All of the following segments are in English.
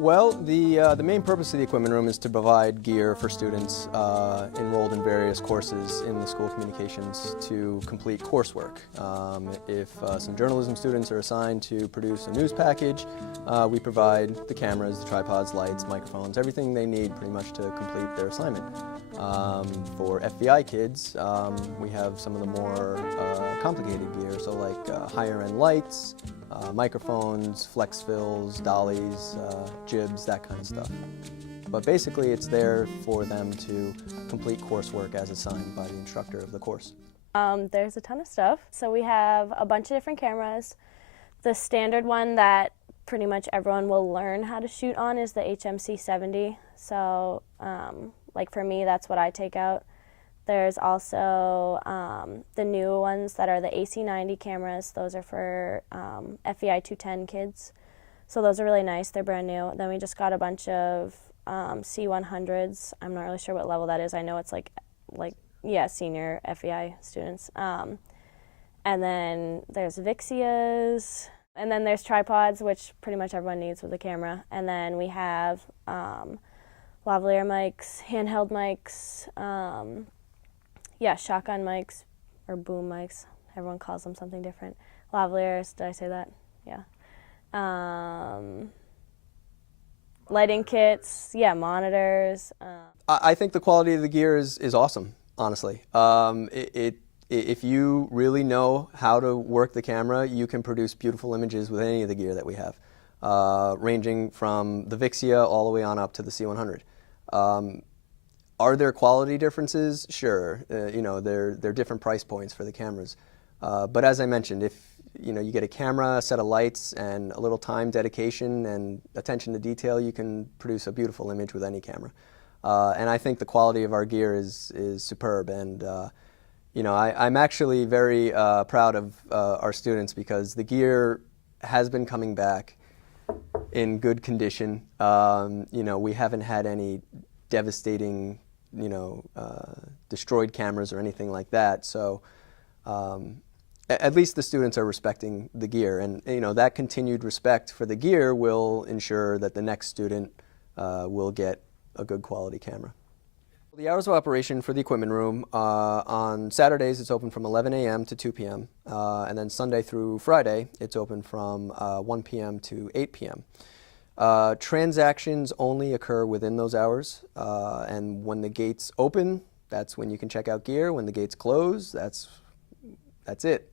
Well, the main purpose of the equipment room is to provide gear for students enrolled in various courses in the School of Communications to complete coursework. If some journalism students are assigned to produce a news package, we provide the cameras, the tripods, lights, microphones, everything they need pretty much to complete their assignment. For FBI kids, we have some of the more complicated gear, so like higher-end lights, microphones, flex fills, dollies, jibs, that kind of stuff. But basically it's there for them to complete coursework as assigned by the instructor of the course. There's a ton of stuff. So we have a bunch of different cameras. The standard one that pretty much everyone will learn how to shoot on is the HMC 70. So like for me, that's what I take out. There's also the new ones that are the AC90 cameras. Those are for FEI 210 kids. So those are really nice. They're brand new. Then we just got a bunch of C100s. I'm not really sure what level that is. I know it's like senior FEI students. And then there's Vixias. And then there's tripods, which pretty much everyone needs with a camera. And then we have lavalier mics, handheld mics, shotgun mics or boom mics. Everyone calls them something different. Lavaliers, did I say that? Yeah. Lighting kits, monitors. I think the quality of the gear is awesome, honestly. If you really know how to work the camera, you can produce beautiful images with any of the gear that we have, ranging from the Vixia all the way on up to the C100. Are there quality differences? Sure. There are different price points for the cameras. But as I mentioned, if you get a camera, a set of lights, and a little time dedication and attention to detail, you can produce a beautiful image with any camera. And I think the quality of our gear is superb. And I'm actually very proud of our students because the gear has been coming back in good condition. We haven't had any devastating, destroyed cameras or anything like that. So at least the students are respecting the gear, and that continued respect for the gear will ensure that the next student will get a good quality camera. The hours of operation for the equipment room, on Saturdays it's open from 11 a.m. to 2 p.m. And then Sunday through Friday it's open from 1 p.m. to 8 p.m. Transactions only occur within those hours, and when the gates open, that's when you can check out gear. When the gates close, that's it.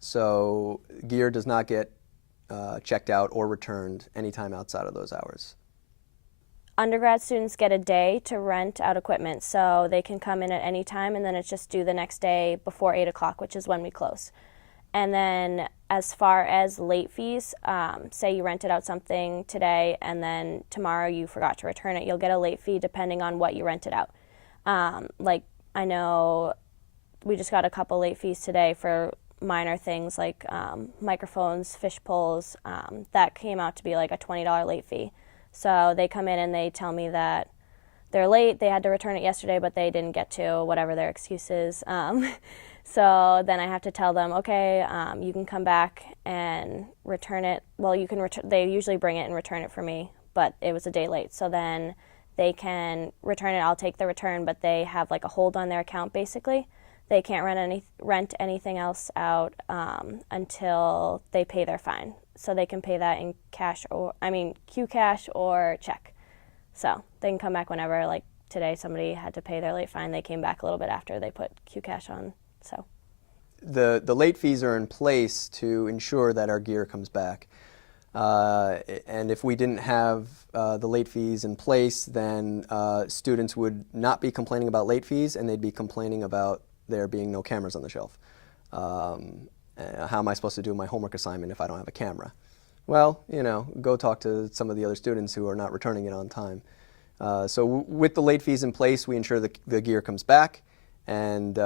So gear does not get checked out or returned anytime outside of those hours. Undergrad students get a day to rent out equipment, so they can come in at any time, and then it's just due the next day before 8 o'clock, which is when we close. And then as far as late fees, say you rented out something today and then tomorrow you forgot to return it, you'll get a late fee depending on what you rented out. Like I know we just got a couple late fees today for minor things like microphones, fish poles. That came out to be like a $20 late fee. So they come in and they tell me that they're late, they had to return it yesterday, but they didn't get to, whatever their excuse is. So then I have to tell them, okay, you can come back and return it. Well, you can they usually bring it and return it for me, but it was a day late. So then they can return it, I'll take the return, but they have like a hold on their account basically. They can't rent anything else out until they pay their fine. So they can pay that in cash QCash or check. So they can come back whenever. Like today, somebody had to pay their late fine. They came back a little bit after they put QCash on. So the late fees are in place to ensure that our gear comes back. And if we didn't have the late fees in place, then students would not be complaining about late fees, and they'd be complaining about there being no cameras on the shelf. How am I supposed to do my homework assignment if I don't have a camera? Well, go talk to some of the other students who are not returning it on time. So with the late fees in place, we ensure the gear comes back, and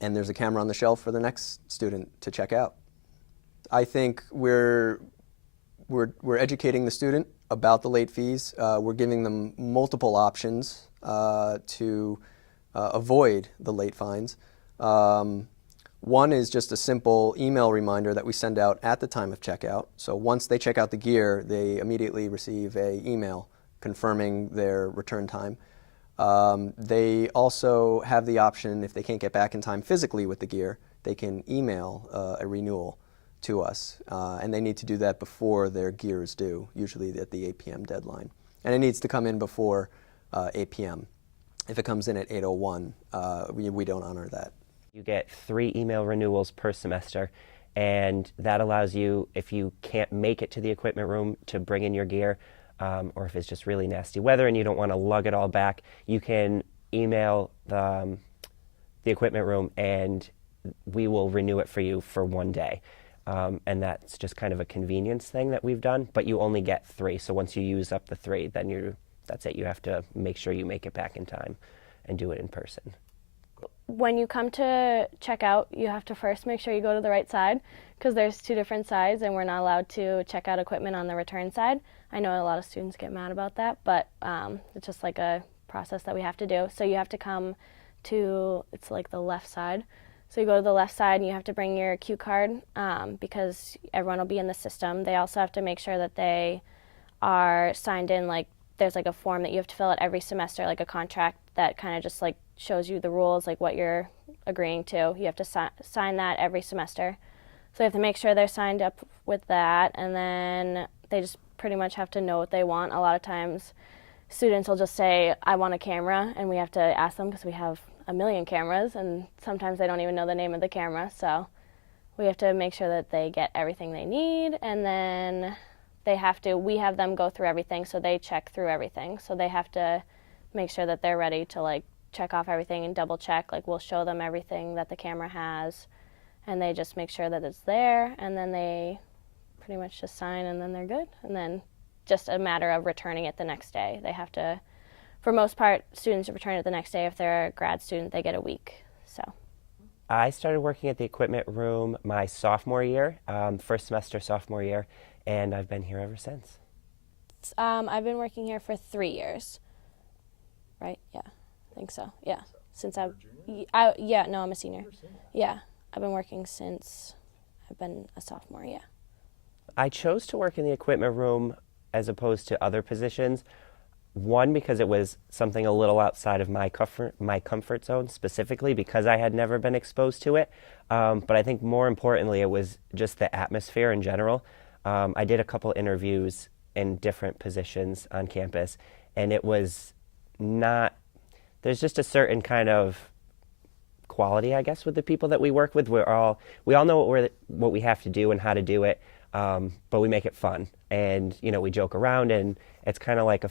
there's a camera on the shelf for the next student to check out. I think we're educating the student about the late fees. We're giving them multiple options to avoid the late fines. One is just a simple email reminder that we send out at the time of checkout. So once they check out the gear, they immediately receive an email confirming their return time. They also have the option, if they can't get back in time physically with the gear, they can email a renewal to us. And they need to do that before their gear is due, usually at the 8 p.m. deadline. And it needs to come in before 8 p.m. If it comes in at 8:01, we don't honor that. You get 3 email renewals per semester, and that allows you, if you can't make it to the equipment room, to bring in your gear, or if it's just really nasty weather and you don't want to lug it all back, you can email the equipment room and we will renew it for you for 1 day. And that's just kind of a convenience thing that we've done, but you only get 3. So once you use up the 3, then that's it. You have to make sure you make it back in time and do it in person. When you come to check out, you have to first make sure you go to the right side, because there's 2 different sides and we're not allowed to check out equipment on the return side. I know a lot of students get mad about that, but it's just like a process that we have to do. So you have to come to, it's like the left side. So you go to the left side and you have to bring your cue card because everyone will be in the system. They also have to make sure that they are signed in, like there's like a form that you have to fill out every semester, like a contract that kind of just like shows you the rules, like what you're agreeing to. You have to sign that every semester. So you have to make sure they're signed up with that, and then they just pretty much have to know what they want. A lot of times students will just say, I want a camera, and we have to ask them because we have a million cameras, and sometimes they don't even know the name of the camera. So we have to make sure that they get everything they need, and then we have them go through everything, so they check through everything. So they have to make sure that they're ready to like check off everything and double check. Like we'll show them everything that the camera has, and they just make sure that it's there, and then they pretty much just sign, and then they're good. And then just a matter of returning it the next day. They have to, for most part, students return it the next day. If they're a grad student, they get a week. So I started working at the equipment room my sophomore year, first semester sophomore year, and I've been here ever since. I've been working here for 3 years. Right? Yeah, I think so. Yeah, since I'm a senior. Yeah, I've been working since I've been a sophomore. Yeah. I chose to work in the equipment room as opposed to other positions. One, because it was something a little outside of my comfort zone, specifically because I had never been exposed to it. But I think more importantly, it was just the atmosphere in general. I did a couple interviews in different positions on campus, and it was there's just a certain kind of quality, I guess, with the people that we work with. We all know what we have to do and how to do it, but we make it fun. And, we joke around, and it's kind of like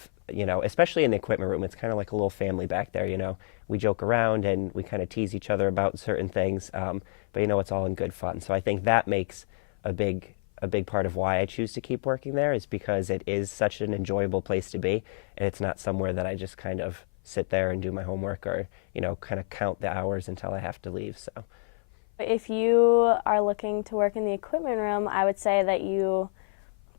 especially in the equipment room, it's kind of like a little family back there, We joke around and we kind of tease each other about certain things, but it's all in good fun. So I think that makes a big part of why I choose to keep working there, is because it is such an enjoyable place to be, and it's not somewhere that I just kind of sit there and do my homework or, kind of count the hours until I have to leave. So if you are looking to work in the equipment room, I would say that you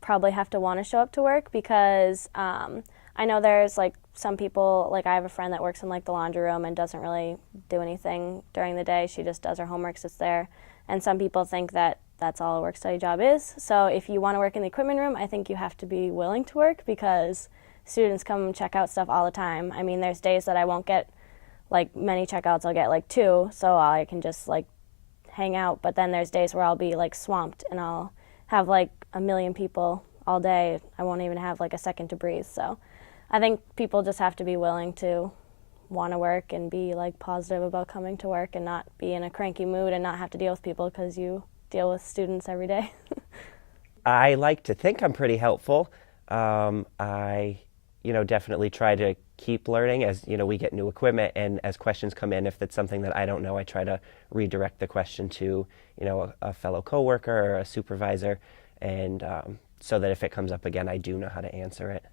probably have to want to show up to work, because I know there's like some people, like I have a friend that works in like the laundry room and doesn't really do anything during the day. She just does her homework, sits there. And some people think that that's all a work-study job is. So if you want to work in the equipment room, I think you have to be willing to work, because students come check out stuff all the time. I mean, there's days that I won't get like many checkouts. I'll get like 2, so I can just like hang out. But then there's days where I'll be like swamped and I'll have like a million people all day. I won't even have like a second to breathe. So I think people just have to be willing to want to work and be like positive about coming to work and not be in a cranky mood and not have to deal with people, because you deal with students every day. I like to think I'm pretty helpful. I definitely try to keep learning as, we get new equipment, and as questions come in, if it's something that I don't know, I try to redirect the question to, a fellow coworker or a supervisor, and so that if it comes up again, I do know how to answer it.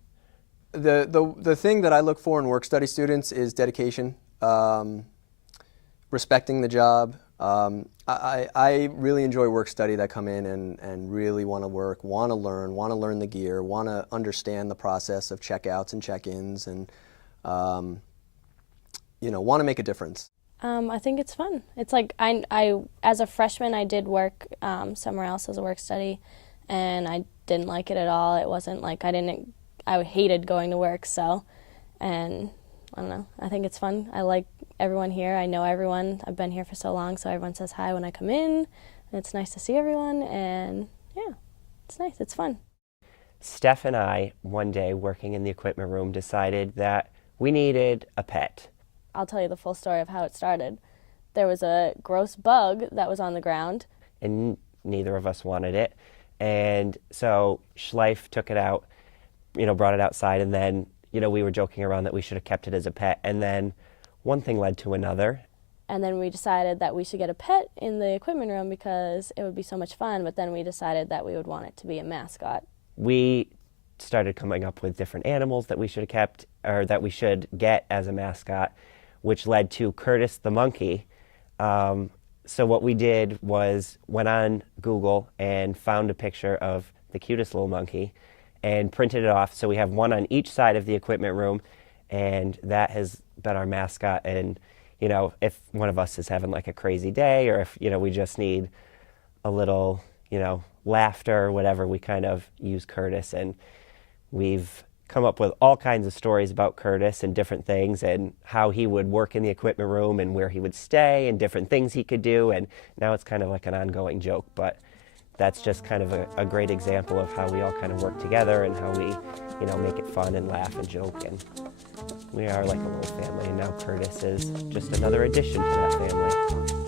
The thing that I look for in work study students is dedication, respecting the job, I really enjoy work study that come in and really want to work, want to learn the gear, want to understand the process of checkouts and check-ins, and want to make a difference. I think it's fun. It's like I as a freshman, I did work somewhere else as a work study, and I didn't like it at all. It wasn't like I hated going to work. So, and I don't know. I think it's fun. I like everyone here. I know everyone. I've been here for so long, so everyone says hi when I come in. And it's nice to see everyone, and yeah, it's nice. It's fun. Steph and I, one day working in the equipment room, decided that we needed a pet. I'll tell you the full story of how it started. There was a gross bug that was on the ground. And neither of us wanted it. And so Schleif took it out, brought it outside, and then, we were joking around that we should have kept it as a pet. And then one thing led to another. And then we decided that we should get a pet in the equipment room because it would be so much fun, but then we decided that we would want it to be a mascot. We started coming up with different animals that we should have kept, or that we should get as a mascot, which led to Curtis the monkey. So what we did was went on Google and found a picture of the cutest little monkey and printed it off. So we have one on each side of the equipment room, and that has been our mascot. And, if one of us is having like a crazy day, or if, we just need a little, laughter or whatever, we kind of use Curtis. And we've come up with all kinds of stories about Curtis and different things, and how he would work in the equipment room and where he would stay and different things he could do. And now it's kind of like an ongoing joke, but that's just kind of a great example of how we all kind of work together and how we, make it fun and laugh and joke. And we are like a little family, and now Curtis is just another addition to that family.